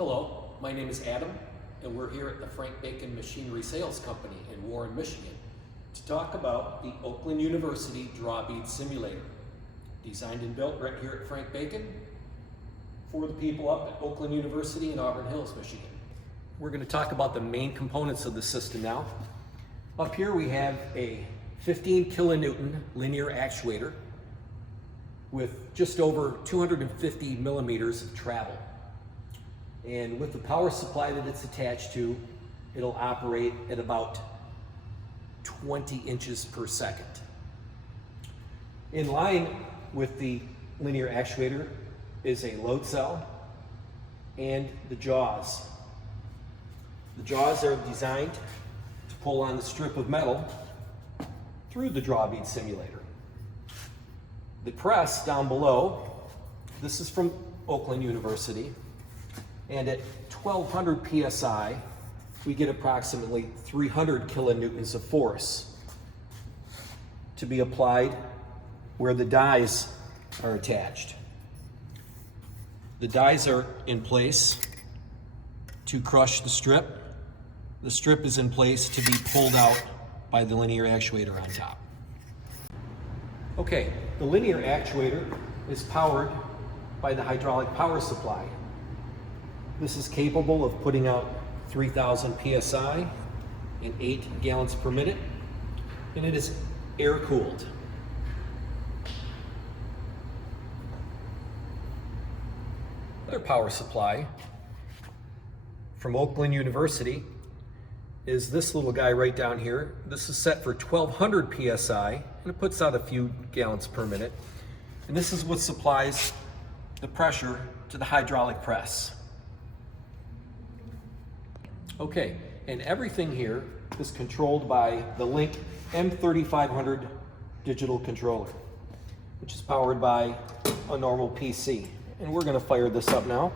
Hello, my name is Adam, and we're here at the Frank Bacon Machinery Sales Company in Warren, Michigan, to talk about the Oakland University Drawbead Simulator, designed and built right here at Frank Bacon for the people up at Oakland University in Auburn Hills, Michigan. We're going to talk about the main components of the system now. Up here we have a 15 kilonewton linear actuator with just over 250 millimeters of travel. And with the power supply that it's attached to, it'll operate at about 20 inches per second. In line with the linear actuator is a load cell and the jaws. The jaws are designed to pull on the strip of metal through the drawbead simulator. The press down below, this is from Oakland University, and at 1200 psi, we get approximately 300 kilonewtons of force to be applied where the dies are attached. The dies are in place to crush the strip. The strip is in place to be pulled out by the linear actuator on top. Okay, the linear actuator is powered by the hydraulic power supply. This is capable of putting out 3,000 psi and 8 gallons per minute, and it is air-cooled. Another power supply from Oakland University is this little guy right down here. This is set for 1200 psi, and it puts out a few gallons per minute. And this is what supplies the pressure to the hydraulic press. Okay, and everything here is controlled by the Link M3500 digital controller, which is powered by a normal PC. And we're going to fire this up now.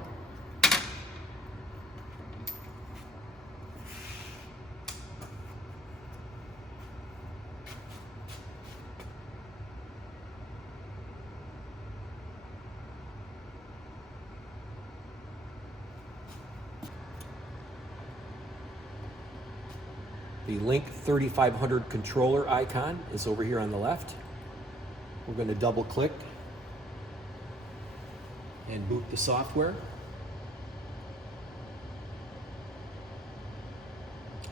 The Link 3500 controller icon is over here on the left. We're going to double click and boot the software.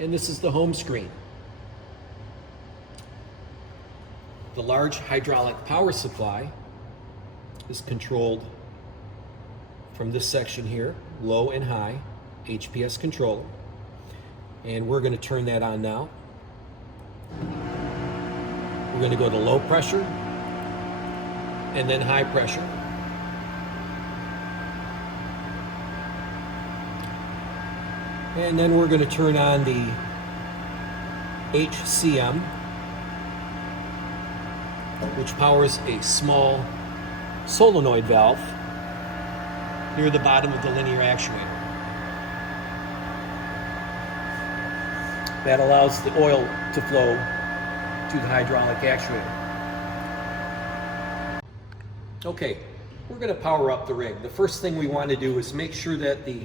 And this is the home screen. The large hydraulic power supply is controlled from this section here, low and high, HPS controller. And we're going to turn that on now. We're going to go to low pressure and then high pressure. And then we're going to turn on the HCM, which powers a small solenoid valve near the bottom of the linear actuator. That allows the oil to flow to the hydraulic actuator. Okay, we're going to power up the rig. The first thing we want to do is make sure that the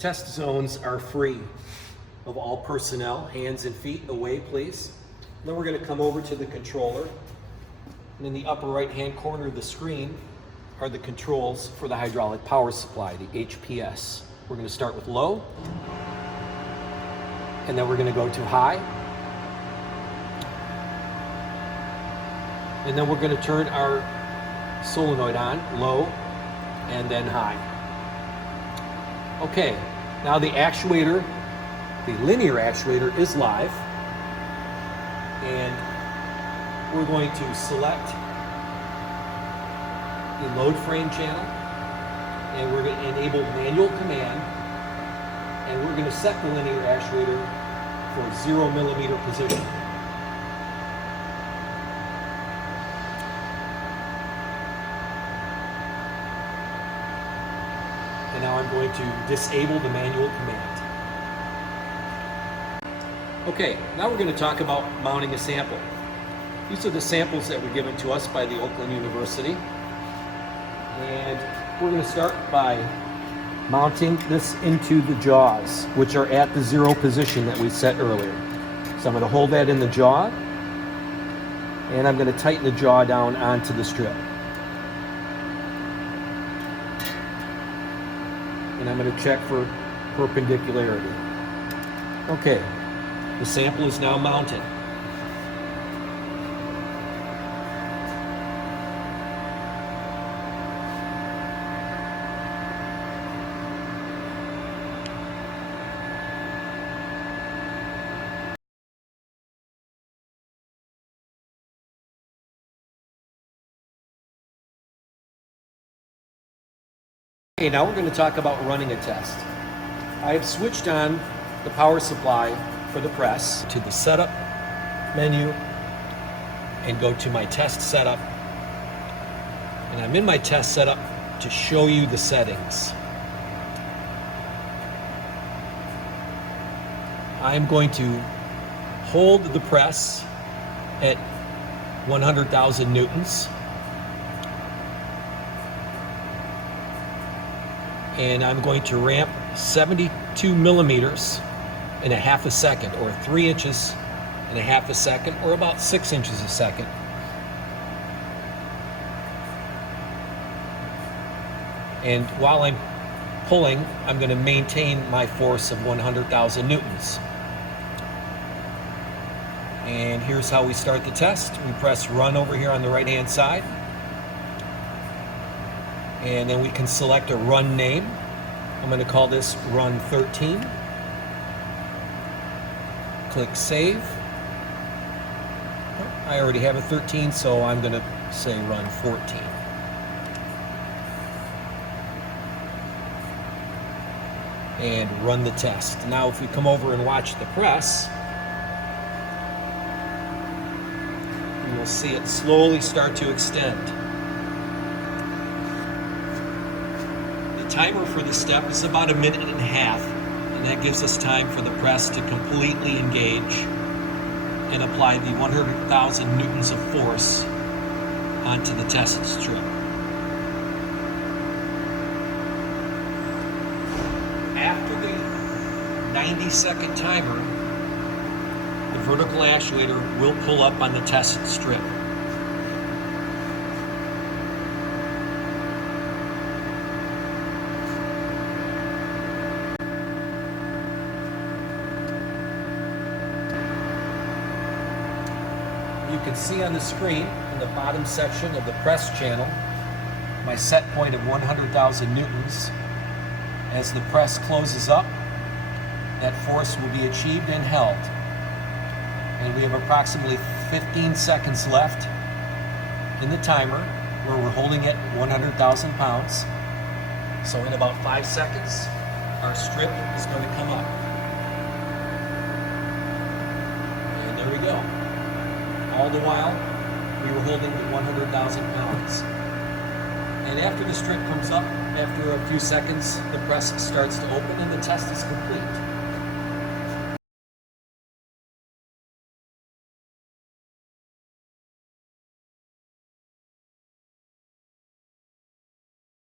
test zones are free of all personnel. Hands and feet away, please. Then we're going to come over to the controller. And in the upper right-hand corner of the screen are the controls for the hydraulic power supply, the HPS. We're going to start with low. And then we're going to go to high. And then we're going to turn our solenoid on, low, and then high. Okay, now the actuator, the linear actuator is live. And we're going to select the load frame channel. And we're going to enable manual command. And we're going to set the linear actuator for 0 millimeter position. And now I'm going to disable the manual command. Okay, now we're going to talk about mounting a sample. These are the samples that were given to us by the Oakland University. And we're going to start by mounting this into the jaws, which are at the 0 position that we set earlier. So I'm going to hold that in the jaw, and I'm going to tighten the jaw down onto the strip. And I'm going to check for perpendicularity. Okay, the sample is now mounted. Okay, now we're going to talk about running a test. I have switched on the power supply for the press to the setup menu and go to my test setup. And I'm in my test setup to show you the settings. I'm going to hold the press at 100,000 newtons. And I'm going to ramp 72 millimeters in a half a second, or 3 inches in a half a second, or about 6 inches a second. And while I'm pulling, I'm going to maintain my force of 100,000 newtons. And here's how we start the test. We press run over here on the right hand side. And then we can select a run name. I'm going to call this run 13. Click save. I already have a 13, so I'm going to say run 14. And run the test. Now if we come over and watch the press, you will see it slowly start to extend. The timer for the step is about 1.5 minutes, and that gives us time for the press to completely engage and apply the 100,000 newtons of force onto the test strip. After the 90-second timer, the vertical actuator will pull up on the test strip. You can see on the screen in the bottom section of the press channel my set point of 100,000 newtons. As the press closes up, that force will be achieved and held. And we have approximately 15 seconds left in the timer where we're holding it 100,000 pounds. So in about 5 seconds, our strip is going to come up. And there we go. All the while, we were holding the 100,000 pounds. And after the strip comes up, after a few seconds, the press starts to open and the test is complete.